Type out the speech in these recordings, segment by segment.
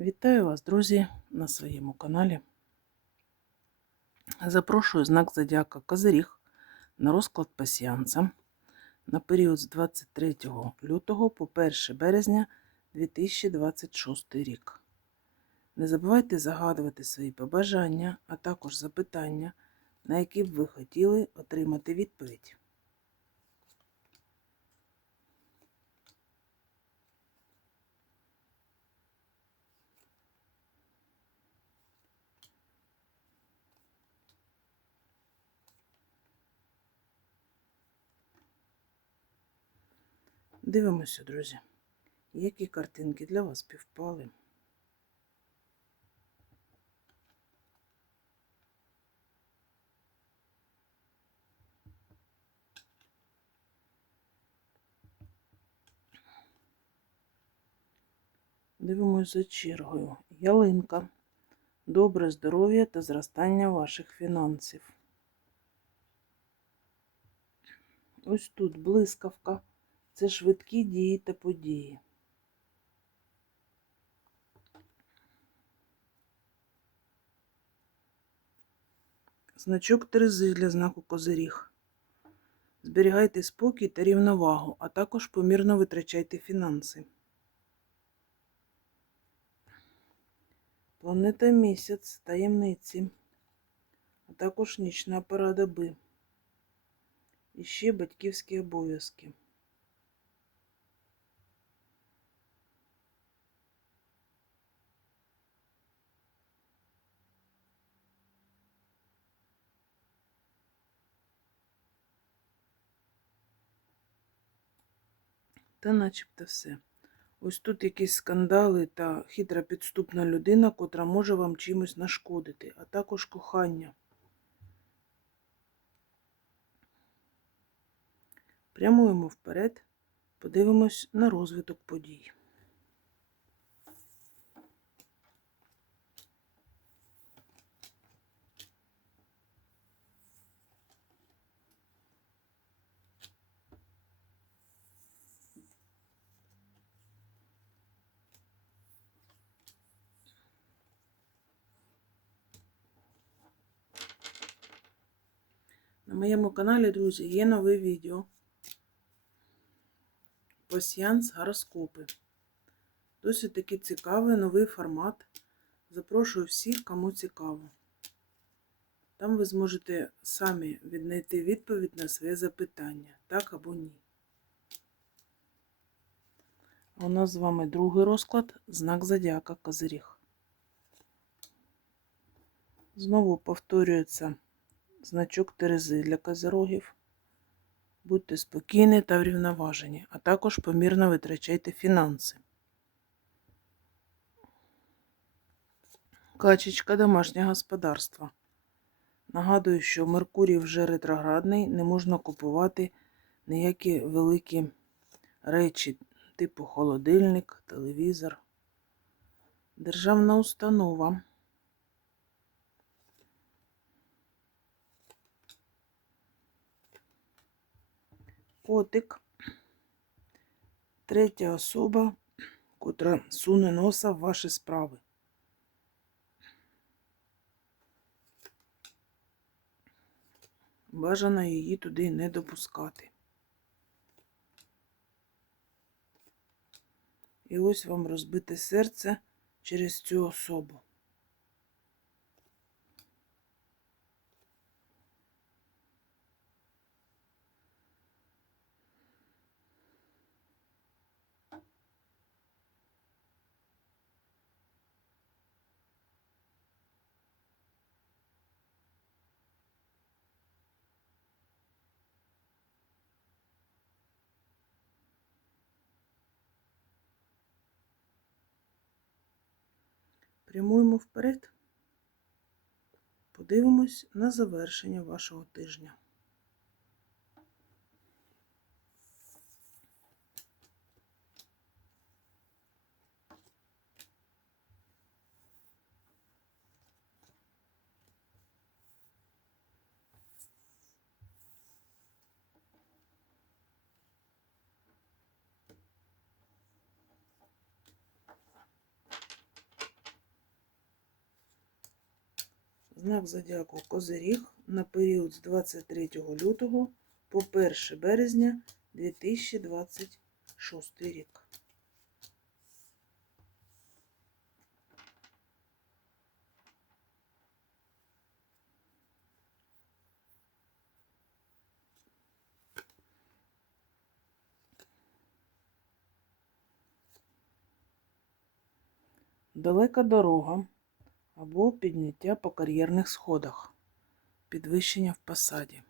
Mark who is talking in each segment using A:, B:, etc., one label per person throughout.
A: Вітаю вас, друзі, на своєму каналі. Запрошую знак Зодіака Козиріг на розклад пасіанса на період з 23 лютого по 1 березня 2026 рік. Не забувайте загадувати свої побажання, а також запитання, на які б ви хотіли отримати відповідь. Дивимося, друзі, які картинки для вас співпали. Дивимось за чергою. Ялинка. Добре здоров'я та зростання ваших фінансів. Ось тут блискавка. Це швидкі дії та події. Значок Терези для знаку Козиріг. Зберігайте спокій та рівновагу, а також помірно витрачайте фінанси. Планета місяць, таємниці, а також нічна пора доби. І ще батьківські обов'язки. Та начебто все. Ось тут якісь скандали та хитра підступна людина, котра може вам чимось нашкодити, а також кохання. Прямуємо вперед, подивимось на розвиток подій. Моєму каналі, друзі, є нове відео. Пасіянс гороскопи. Досить таки цікавий новий формат. Запрошую всіх, кому цікаво. Там ви зможете самі віднайти відповідь на своє запитання, так або ні. У нас з вами другий розклад знак Зодіака Козиріг. Знову повторюється значок Терези для козирогів. Будьте спокійні та врівноважені, а також помірно витрачайте фінанси. Качечка домашнє господарство. Нагадую, що Меркурій вже ретроградний, не можна купувати ніякі великі речі, типу холодильник, телевізор. Державна установа. Котик. Третя особа, котра суне носа в ваші справи. Бажано її туди не допускати. І ось вам розбите серце через цю особу. Прямуємо вперед. Подивимось на завершення вашого тижня. Знак зодіаку Козиріг на період з 23 лютого по 1 березня 2026 рік. Далека дорога або підняття по кар'єрних сходах, підвищення в посаді.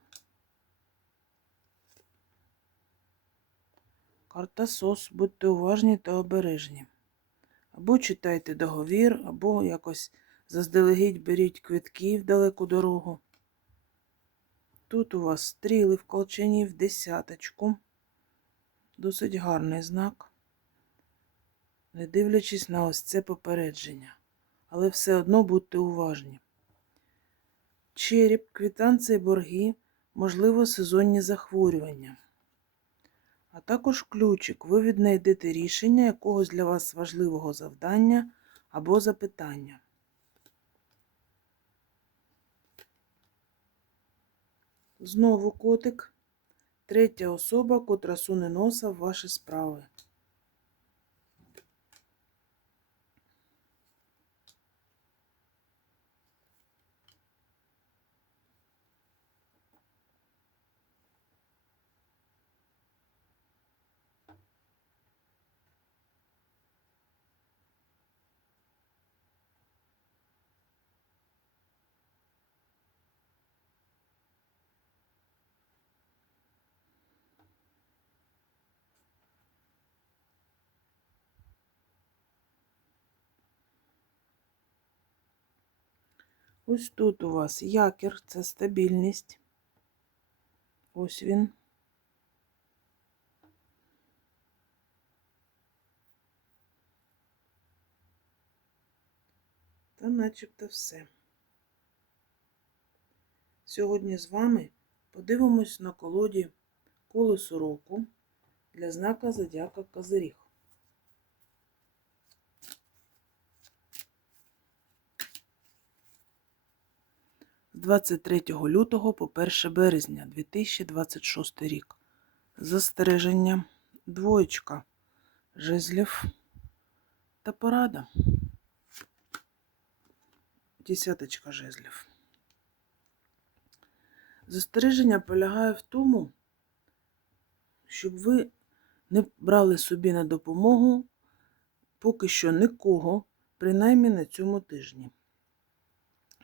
A: Карта СОС. Будьте уважні та обережні. Або читайте договір, або якось заздалегідь беріть квитки в далеку дорогу. Тут у вас стріли вколчені в десяточку. Досить гарний знак. Не дивлячись на ось це попередження. Але все одно будьте уважні. Череп, квитанції, борги, можливо, сезонні захворювання. А також ключик. Ви віднайдете рішення якогось для вас важливого завдання або запитання. Знову котик. Третя особа, котра суне носа в ваші справи. Ось тут у вас якір, це стабільність. Ось він. Та начебто все. Сьогодні з вами подивимось на колоді колесо року для знака Зодіака Козиріг. 23 лютого по 1 березня 2026 рік. Застереження, двоєчка, жезлів та порада. Десяточка жезлів. Застереження полягає в тому, щоб ви не брали собі на допомогу поки що нікого, принаймні на цьому тижні.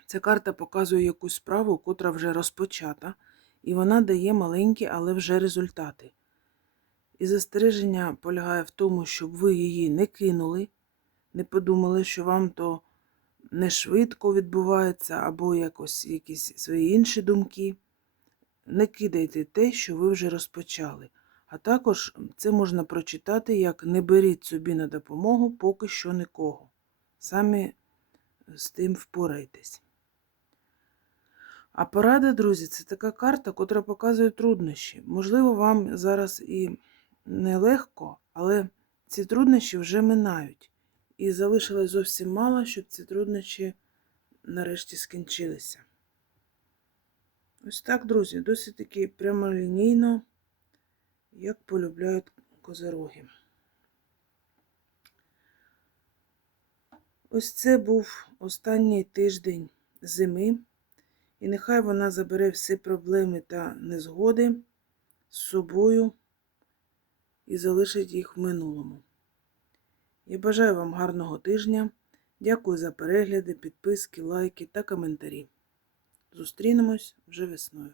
A: Ця карта показує якусь справу, котра вже розпочата, і вона дає маленькі, але вже результати. І застереження полягає в тому, щоб ви її не кинули, не подумали, що вам то не швидко відбувається, або якось якісь свої інші думки. Не кидайте те, що ви вже розпочали. А також це можна прочитати як не беріть собі на допомогу поки що нікого. Самі з тим впорайтесь. А порада, друзі, це така карта, котра показує труднощі. Можливо, вам зараз і нелегко, але ці труднощі вже минають. І залишилось зовсім мало, щоб ці труднощі нарешті скінчилися. Ось так, друзі, досить таки прямолінійно, як полюбляють козероги. Ось це був останній тиждень зими. І нехай вона забере всі проблеми та незгоди з собою і залишить їх в минулому. Я бажаю вам гарного тижня. Дякую за перегляди, підписки, лайки та коментарі. Зустрінемось вже весною.